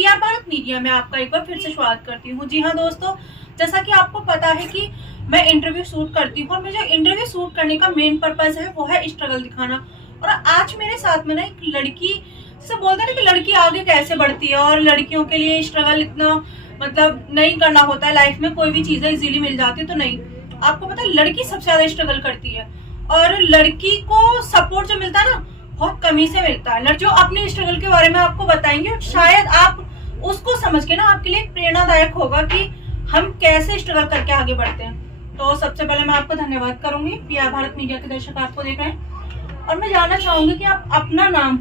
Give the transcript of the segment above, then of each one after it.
PR Bharat media में आपका एक बार फिर से स्वागत करती हूँ। जी हाँ दोस्तों, जैसा कि आपको पता है कि मैं इंटरव्यू शूट करती हूँ और मुझे इंटरव्यू शूट करने का मेन पर्पज है वो है स्ट्रगल दिखाना। और आज मेरे साथ में ना एक लड़की, जैसे बोलते हैं ना कि लड़की आगे कैसे बढ़ती है और लड़कियों के लिए स्ट्रगल इतना मतलब नहीं करना होता है, लाइफ में कोई भी चीजें इजीली मिल जाती है तो नहीं, आपको पता है लड़की सबसे ज्यादा स्ट्रगल करती है और लड़की को सपोर्ट जो मिलता है ना बहुत कमी से मिलता है। जो अपने स्ट्रगल के बारे में आपको बताएंगे और शायद आप उसको समझ के ना आपके लिए प्रेरणादायक होगा कि हम कैसे स्ट्रगल करके आगे बढ़ते हैं। तो सबसे पहले मैं आपको धन्यवाद करूंगी, पीआर भारत मीडिया के दर्शक आपको देख रहे हैं और मैं जानना चाहूंगी कि आप अपना नाम,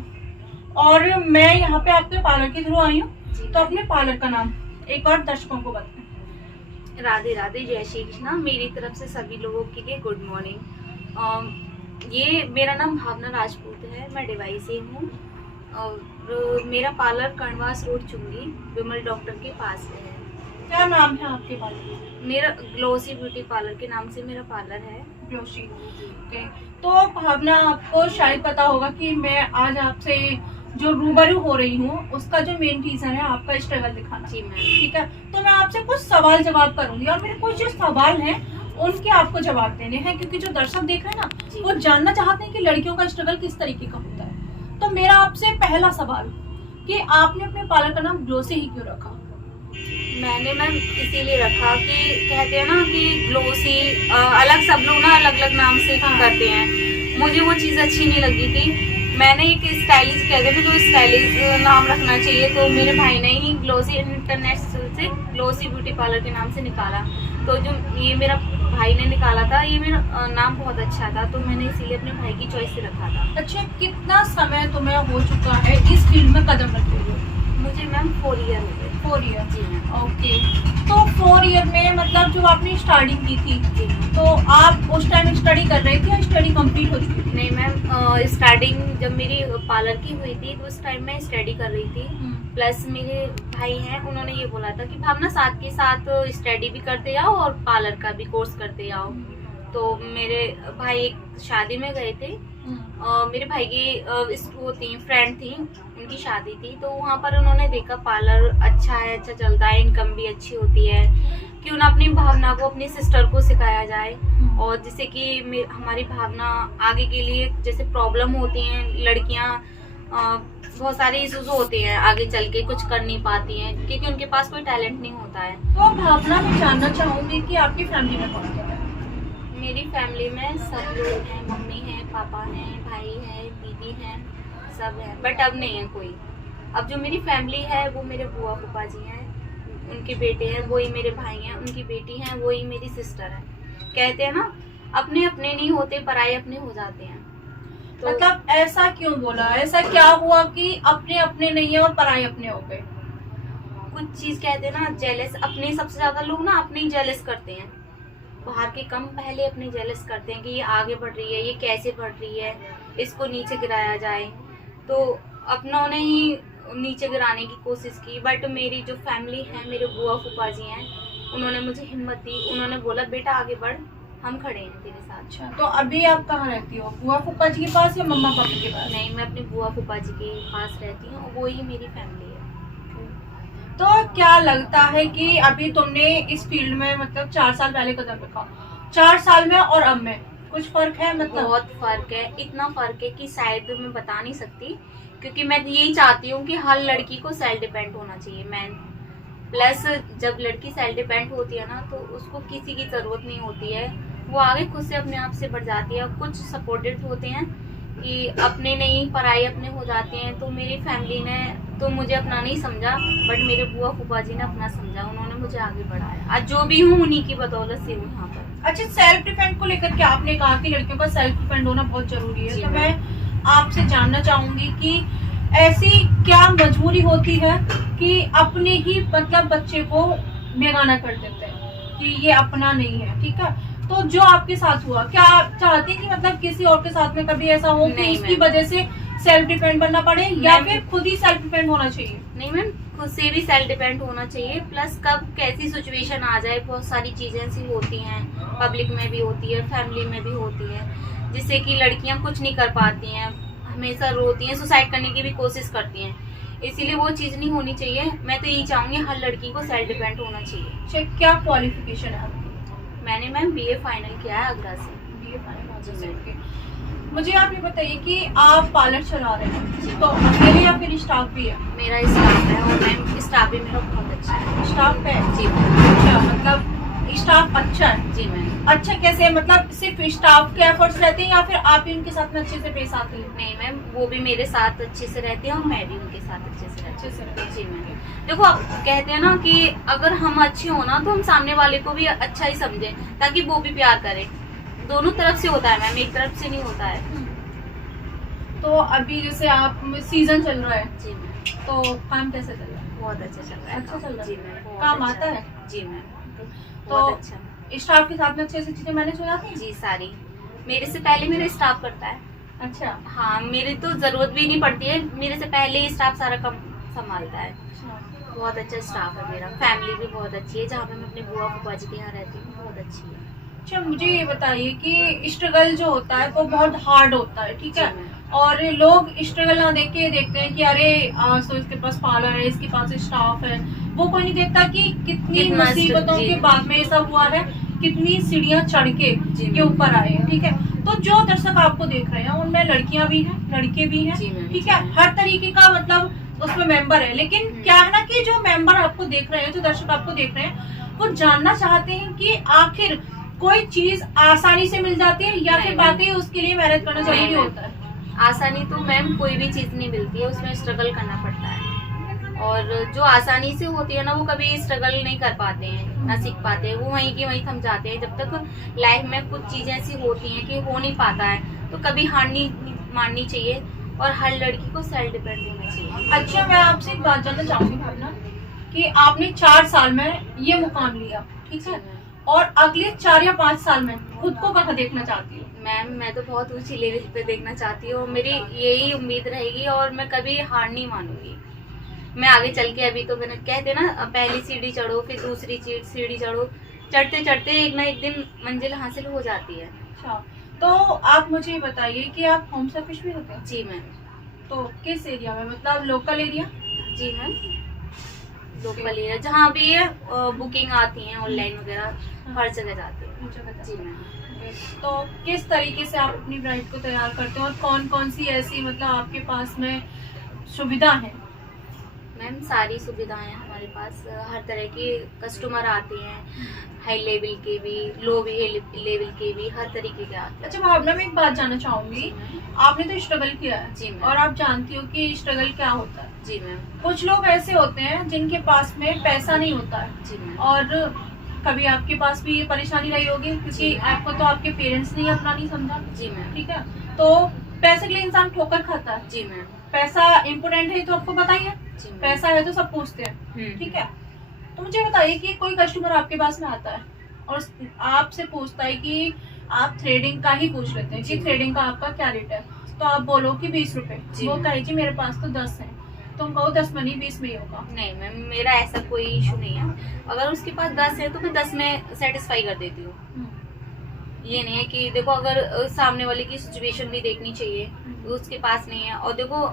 और मैं यहाँ पे आपके पार्लर के थ्रू आई हूँ तो अपने पार्लर का नाम एक बार दर्शकों को बताएं। राधे राधे, जय श्री कृष्णा। मेरी तरफ से सभी लोगों के लिए गुड मॉर्निंग। ये मेरा नाम भावना राजपूत है, मैं डिवाई से हूँ और मेरा पार्लर कर्णवास रोड चुंगी विमल डॉक्टर के पास है। क्या नाम है आपके पार्लर? मेरा ग्लोसी ब्यूटी पार्लर के नाम से मेरा पार्लर है। ग्लोसी। ओके, तो भावना आपको शायद पता होगा कि मैं आज आपसे जो रूबरू हो रही हूँ उसका जो मेन रीजन है आपका स्ट्रगल दिखाना। जी मैम। ठीक है, तो मैं आपसे कुछ सवाल जवाब करूंगी और मेरे कुछ जो सवाल हैं उनके आपको जवाब देने हैं, क्योंकि जो दर्शक देख रहे हैं ना वो जानना चाहते हैं कि लड़कियों का स्ट्रगल किस तरीके का होता है। तो मेरा आपसे पहला सवाल कि आपने अपने पार्लर का नाम ग्लोसी ही क्यों रखा? मैंने मैम इसीलिए रखा कि कहते हैं ना कि ग्लोसी अलग, सब लोग ना अलग अलग नाम से करते हैं, मुझे वो चीज़ अच्छी नहीं लगी थी। मैंने एक स्टाइलिश कहते थे तो स्टाइलिश नाम रखना चाहिए, तो मेरे भाई ने ही ग्लोसी इंटरनेट से ग्लोसी ब्यूटी पार्लर के नाम से निकाला। तो जो ये मेरा भाई ने निकाला था, ये मेरा नाम बहुत अच्छा था तो मैंने इसीलिए अपने भाई की चॉइस से रखा था। अच्छा, कितना समय तुम्हें हो चुका है इस फील्ड में कदम रखे हुए? मुझे मैम 4 ईयर हो गए। 4 ईयर? जी मैम। ओके, तो 4 ईयर में मतलब जो आपने स्टार्टिंग की थी तो आप उस टाइम स्टडी कर रहे थे या स्टडी कंप्लीट हो चुकी थी? नहीं मैम, स्टार्टिंग जब मेरी पार्लर की हुई थी तो उस टाइम मैं स्टडी कर रही थी। प्लस मेरे भाई हैं, उन्होंने ये बोला था कि भावना साथ के साथ स्टडी भी करते जाओ और पार्लर का भी कोर्स करते जाओ। तो मेरे भाई एक शादी में गए थे, मेरे भाई की वो थी फ्रेंड थी, उनकी शादी थी, तो वहाँ पर उन्होंने देखा पार्लर अच्छा है, अच्छा चलता है, इनकम भी अच्छी होती है, क्यों ना अपनी भावना को अपनी सिस्टर को सिखाया जाए। और जिससे कि हमारी भावना आगे के लिए, जैसे प्रॉब्लम होती हैं लड़कियाँ, बहुत सारे इश्यूज होते हैं, आगे चल के कुछ कर नहीं पाती हैं क्योंकि उनके पास कोई टैलेंट नहीं होता है। तो भावना, मैं जानना चाहूंगी कि आपकी फैमिली में कौन कौन है? मेरी फैमिली में सब लोग हैं, मम्मी हैं, पापा हैं, भाई हैं, दीदी हैं, सब हैं, बट अब नहीं है कोई। अब जो मेरी फैमिली है वो मेरे बुआ फूफा जी हैं, उनके बेटे हैं, वही मेरे भाई हैं, उनकी बेटी हैं, वही मेरी सिस्टर है। कहते हैं ना, अपने अपने नहीं होते, पराये अपने हो जाते हैं। तो मतलब ऐसा क्यों बोला? ऐसा क्या हुआ कि अपने अपने नहीं है और पराये अपने हो गए? कुछ चीज कहते हैं ना, जेलस, अपने सबसे ज्यादा लोग ना अपने ही जेलस करते हैं, बाहर के कम पहले अपने जेलस करते हैं कि ये आगे बढ़ रही है, ये कैसे बढ़ रही है, इसको नीचे गिराया जाए, तो अपनों ने ही नीचे गिराने की कोशिश की। बट मेरी जो फैमिली है, मेरे बुआ फूफा जी हैं, उन्होंने मुझे हिम्मत दी, उन्होंने बोला बेटा आगे बढ़, हम खड़े हैं तेरे साथ। अच्छा, तो अभी आप कहाँ रहती हो? बुआ फूफा जी के पास या मम्मा पापा के पास? नहीं, मैं अपनी बुआ फूफा जी के पास रहती हूँ, वो ही मेरी फैमिली है। तो क्या लगता है कि अभी तुमने इस फील्ड में मतलब 4 साल पहले कदम रखा, 4 साल में और अब में कुछ फर्क है? मतलब बहुत फर्क है, इतना फर्क है कि शायद मैं बता नहीं सकती, क्योंकि मैं यही चाहती हूँ कि हर लड़की को सेल्फ डिपेंड होना चाहिए। मैन प्लस जब लड़की सेल्फ डिपेंड होती है ना तो उसको किसी की जरूरत नहीं होती है, वो आगे खुद से अपने आप से बढ़ जाती है। कुछ सपोर्टेड होते हैं कि अपने नहीं, पराये अपने हो जाते हैं। तो मेरी फैमिली ने तो मुझे अपना नहीं समझा, बट मेरे बुआ फूफा जी ने अपना समझा, उन्होंने मुझे आगे बढ़ाया। आज जो भी हूँ उन्हीं की बदौलत से हूँ यहाँ पर। अच्छा, सेल्फ डिपेंड को लेकर के आपने कहा कि लड़कियों का सेल्फ डिपेंड होना बहुत जरूरी है, तो मैं आपसे जानना चाहूंगी कि ऐसी क्या मजबूरी होती है कि अपने ही मतलब बच्चे को बेगाना कर देते हैं कि ये अपना नहीं है? ठीक है, तो जो आपके साथ हुआ, क्या आप चाहते हैं कि मतलब किसी और के साथ में कभी ऐसा हो कि इसकी वजह से सेल्फ डिपेंड बनना पड़े, या फिर खुद ही सेल्फ डिपेंड होना चाहिए? नहीं मैम, खुद से भी सेल्फ डिपेंड होना चाहिए। प्लस कब कैसी सिचुएशन आ जाए, बहुत सारी चीजें ऐसी होती हैं, पब्लिक में भी होती है, फैमिली में भी होती है, जिससे कि लड़कियां कुछ नहीं कर पाती हैं, हमेशा रोती हैं, सुसाइड करने की भी कोशिश करती हैं। इसीलिए वो चीज नहीं होनी चाहिए। मैं तो यही चाहूंगी हर लड़की को सेल्फ डिपेंड होना चाहिए। अच्छा, क्या क्वालिफिकेशन है आपकी? मैंने मैम BA फाइनल किया है आगरा से। BA फाइनल आगरा से, ओके। मुझे आप ये बताइए कि आप पार्लर चला रहे हैं तो अकेले या फिर स्टाफ भी है? मेरा स्टाफ है और मैम स्टाफ भी मेरा बहुत अच्छा है। स्टाफ है जी अच्छा, मतलब स्टाफ अच्छा है? जी मैम। अच्छा कैसे, मतलब सिर्फ स्टाफ के एफर्ट्स रहते हैं या फिर आप ही उनके साथ में अच्छे से पेश आते हैं? नहीं मैम, वो भी मेरे साथ अच्छे से रहते हैं और मैं भी उनके साथ अच्छे से रहती अच्छे से रहते हूँ। जी मैम। देखो आप कहते हैं ना कि अगर हम अच्छे हो ना तो हम सामने वाले को भी अच्छा ही समझें, ताकि वो भी प्यार करे। दोनों तरफ से होता है मैम, एक तरफ से नहीं होता है। तो अभी जैसे आप सीजन चल रहा है जी मैम। तो काम कैसे चल रहा है? बहुत अच्छा चल रहा है। अच्छा चल रहा है? जी मैम, बहुत काम अच्छा आता है? जी मैम, तो बहुत अच्छा। स्टाफ के साथ में अच्छे से चीजें मैनेज हो जाती हैं? जी सारी मेरे से पहले मेरा स्टाफ करता है। अच्छा हाँ, मेरी तो जरूरत भी नहीं पड़ती है, मेरे से पहले ही स्टाफ सारा काम संभालता है। अच्छा। बहुत अच्छा स्टाफ है मेरा। फैमिली भी बहुत अच्छी है, जहाँ पे मैं अपने बुआ फूफा जी के यहाँ रहती हूँ, बहुत अच्छी है। अच्छा, मुझे ये बताइए कि स्ट्रगल जो होता है वो बहुत हार्ड होता है, ठीक है? जी मैम। और लोग स्ट्रगल ना देख के देखते हैं कि अरे आज तो इसके पास पार्लर है, इसके पास स्टाफ है। वो कोई नहीं देखता कि कितनी कितना मुसीबतों जी। के बाद में ये सब हुआ है, कितनी सीढ़ियां चढ़ के जी के मैम। ऊपर आए हैं, ठीक है? तो जो दर्शक आपको देख रहे हैं उनमें लड़कियां भी हैं, लड़के भी हैं, जी मैम। ठीक है? हर तरीके का मतलब उसमें मेंबर है, लेकिन क्या है ना कि जो मेंबर आपको देख रहे हैं, जो दर्शक आपको देख रहे हैं, वो जानना चाहते हैं कि आखिर कोई चीज आसानी से मिल जाती है या नहीं, फिर मैम। वाकई उसके लिए मेहनत करना नहीं, जरूरी मैम। होता है? आसानी तो मैम कोई भी चीज नहीं मिलती है, उसमें स्ट्रगल करना पड़ता है। और जो आसानी से होती है ना, वो कभी स्ट्रगल नहीं कर पाते हैं, ना सीख पाते हैं, वो वहीं की वहीं थम जाते हैं। जब तक लाइफ में कुछ चीजें ऐसी होती हैं कि हो नहीं पाता है, तो कभी हार नहीं माननी चाहिए और हर लड़की को सेल्फ डिपेंड होना चाहिए। अच्छा, मैं आपसे एक बात जानना चाहूंगी भावना कि आपने 4 साल में ये मुकाम लिया, ठीक है? और अगले 4 या 5 साल में खुद को कहाँ देखना चाहती हूँ? मैम मैं तो बहुत ऊंची लेवल पे देखना चाहती हूँ, मेरी यही उम्मीद रहेगी और मैं कभी हार नहीं मानूंगी। मैं आगे चल के, अभी तो मैंने कहते ना, पहली सीढ़ी चढ़ो फिर दूसरी सीढ़ी चढ़ो, चढ़ते चढ़ते एक ना एक दिन मंजिल हासिल हो जाती है। अच्छा, तो आप मुझे ये बताइए कि आप होम सर्विस भी होते हैं? जी मैम। तो किस एरिया में, मतलब लोकल एरिया? जी मैम, लोकल एरिया जहाँ भी है बुकिंग आती है ऑनलाइन वगैरह, हर जगह जाती है। जी मैम। तो किस तरीके से आप अपनी ब्राइड को तैयार करते हैं और कौन कौन सी ऐसी मतलब आपके पास में सुविधा है? मैम सारी सुविधाएं हैं हमारे पास, हर तरह के कस्टमर आते हैं, हाई लेवल के भी, लो लेवल के भी, हर तरीके के आते हैं। अच्छा भावना, मैं एक बात जानना चाहूंगी, आपने तो स्ट्रगल किया है जी मैम। और आप जानती हो कि स्ट्रगल क्या होता है। जी मैम। कुछ लोग ऐसे होते हैं जिनके पास में पैसा नहीं होता है, जी मैम। और कभी आपके पास भी ये परेशानी रही होगी क्योंकि जी। आपको तो आपके पेरेंट्स ने अपना नहीं समझा, जी मैम। ठीक है? तो पैसे के लिए इंसान ठोकर खाता है। जी मैम। पैसा इम्पोर्टेंट है तो आपको पता ही है, जी मैम। पैसा है तो सब पूछते हैं, ठीक है? तो मुझे बताइए कि कोई कस्टमर आपके पास में आता है और आपसे पूछता है कि आप थ्रेडिंग का ही पूछ लेते हैं कि थ्रेडिंग का आपका क्या रेट है, तो आप बोलो कि 20 रुपए, जी वो मैम। कहे जी मेरे पास तो 10 है, तुम कहो 10 में नहीं 20 में ही होगा। नहीं मैम, मेरा ऐसा कोई इशू नहीं है, अगर उसके पास 10 है तो मैं 10 में सेटिस्फाई कर देती हूँ। ये नहीं है कि देखो, अगर सामने वाले की सिचुएशन भी देखनी चाहिए, उसके पास नहीं है। और देखो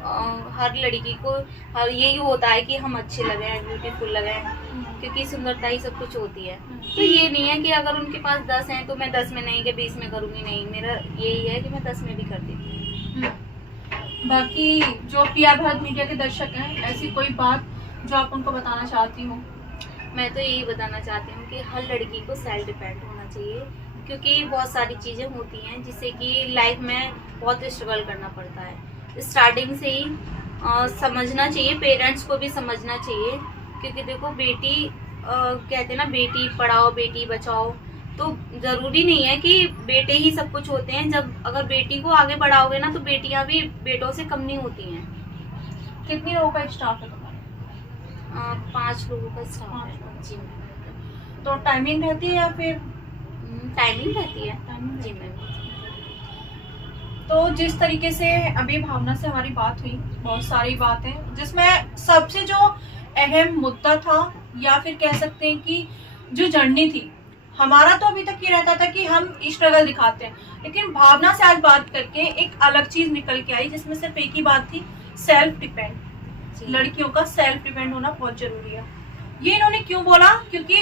हर लड़की को हर यही होता है कि हम अच्छे लगे, ब्यूटीफुल लगे, क्योंकि सुंदरता ही सब कुछ होती है। तो ये नहीं है कि अगर उनके पास 10 हैं तो मैं 10 में नहीं कि 20 में करूंगी, नहीं, मेरा यही है कि मैं 10 में भी कर देती हूँ। बाकी जो PR भारत मीडिया के दर्शक हैं, ऐसी कोई बात जो आप उनको बताना चाहती हूँ? मैं तो यही बताना चाहती हूँ कि हर लड़की को सेल्फ डिपेंड होना चाहिए, क्योंकि बहुत सारी चीज़ें होती हैं जिससे कि लाइफ में बहुत स्ट्रगल करना पड़ता है। स्टार्टिंग से ही समझना चाहिए, पेरेंट्स को भी समझना चाहिए, क्योंकि देखो बेटी कहते हैं ना, बेटी पढ़ाओ बेटी बचाओ, तो ज़रूरी नहीं है कि बेटे ही सब कुछ होते हैं। जब अगर बेटी को आगे बढ़ाओगे ना, तो बेटियां भी बेटों से कम नहीं होती हैं। कितने लोगों का स्टाफ है तुम्हारा? 5 लोगों का स्टाफ है। जी मैम। तो टाइमिंग रहती है या फिर? टाइमिंग रहती है। टाइमिंग जी मैम। तो जिस तरीके से अभी भावना से हमारी बात हुई, बहुत सारी बातें, जिसमें सबसे जो अहम मुद्दा था या फिर कह सकते हैं कि जो जर्नी थी, हमारा तो अभी तक ये रहता था कि हम स्ट्रगल दिखाते हैं, लेकिन भावना से आज बात करके एक अलग चीज निकल के आई, जिसमें सिर्फ एक ही बात थी, सेल्फ डिपेंड। जी। लड़कियों का सेल्फ डिपेंड होना बहुत जरूरी है। ये इन्होंने क्यों बोला? क्योंकि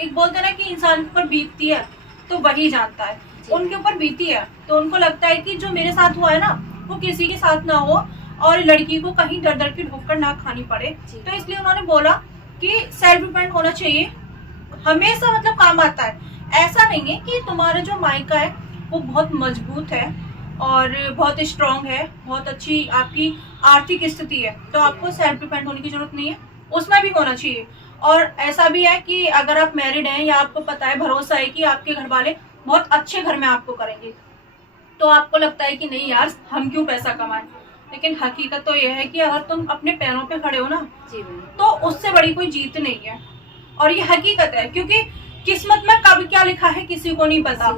एक बोलते हैं ना कि इंसान के ऊपर बीतती है तो वही जानता है। जी। उनके ऊपर बीती है तो उनको लगता है कि जो मेरे साथ हुआ है ना वो किसी के साथ ना हो और लड़की को कहीं दर दर की ठोकर ना खानी पड़े। जी। तो इसलिए उन्होंने बोला कि सेल्फ डिपेंड होना चाहिए, हमेशा मतलब काम आता है। ऐसा नहीं है कि तुम्हारा जो मायका है वो बहुत मजबूत है और बहुत स्ट्रांग है, बहुत अच्छी आपकी आर्थिक स्थिति है, तो आपको सेल्फ डिपेंड होने की जरूरत नहीं है, उसमें भी होना चाहिए। और ऐसा भी है कि अगर आप मैरिड हैं या आपको पता है, भरोसा है कि आपके घर वाले बहुत अच्छे घर में आपको करेंगे, तो आपको लगता है कि नहीं यार हम क्यों पैसा कमाएं। लेकिन हकीकत तो यह है कि अगर तुम अपने पैरों पे खड़े हो ना जी तो उससे बड़ी कोई जीत नहीं है। और ये हकीकत है, क्योंकि किस्मत में कब क्या लिखा है किसी को नहीं पता,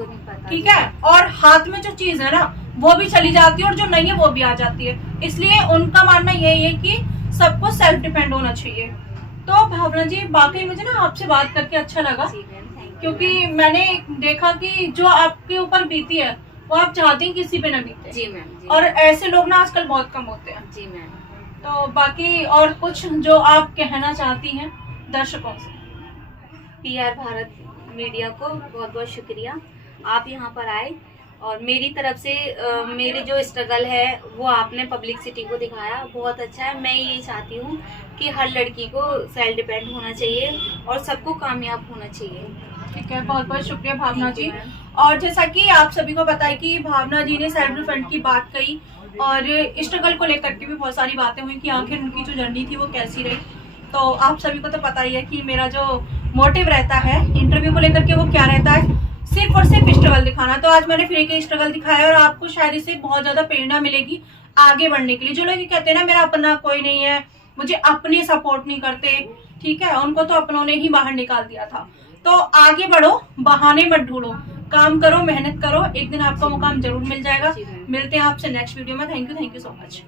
ठीक है। और हाथ में जो चीज है ना वो भी चली जाती है और जो नहीं है वो भी आ जाती है। इसलिए उनका मानना यही है कि सबको सेल्फ डिपेंड होना चाहिए। तो भावना जी वाकई मुझे ना आपसे बात करके अच्छा लगा, क्योंकि मैंने देखा कि जो आपके ऊपर बीती है वो आप चाहती हैं किसी पे ना बीते। जी मैम। और ऐसे लोग ना आजकल बहुत कम होते हैं। जी मैम। तो बाकी और कुछ जो आप कहना चाहती हैं दर्शकों से? PR भारत मीडिया को बहुत बहुत शुक्रिया, आप यहाँ पर आए और मेरी तरफ से मेरे जो स्ट्रगल है वो आपने पब्लिसिटी को दिखाया, बहुत अच्छा है। मैं यही चाहती हूँ कि हर लड़की को सेल्फ डिपेंड होना चाहिए और सबको कामयाब होना चाहिए। ठीक है, बहुत बहुत शुक्रिया भावना जी। और जैसा कि आप सभी को पता है कि भावना जी ने सेल्फ डिपेंड की बात कही और स्ट्रगल को लेकर के भी बहुत सारी बातें हुई कि आखिर उनकी जो जर्नी थी वो कैसी रही। तो आप सभी को तो पता ही है कि मेरा जो मोटिव रहता है इंटरव्यू को लेकर के वो क्या रहता है, सिर्फ और सिर्फ स्ट्रगल दिखाना। तो आज मैंने फिर एक स्ट्रगल दिखाया और आपको शायद इससे बहुत ज्यादा प्रेरणा मिलेगी आगे बढ़ने के लिए। जो लोग ये कहते हैं ना मेरा अपना कोई नहीं है, मुझे अपने सपोर्ट नहीं करते, ठीक है, उनको तो अपनों ने ही बाहर निकाल दिया था। तो आगे बढ़ो, बहाने मत ढूंढो, काम करो, मेहनत करो, एक दिन आपका मुकाम जरूर मिल जाएगा। मिलते हैं आपसे नेक्स्ट वीडियो में। Thank you so much.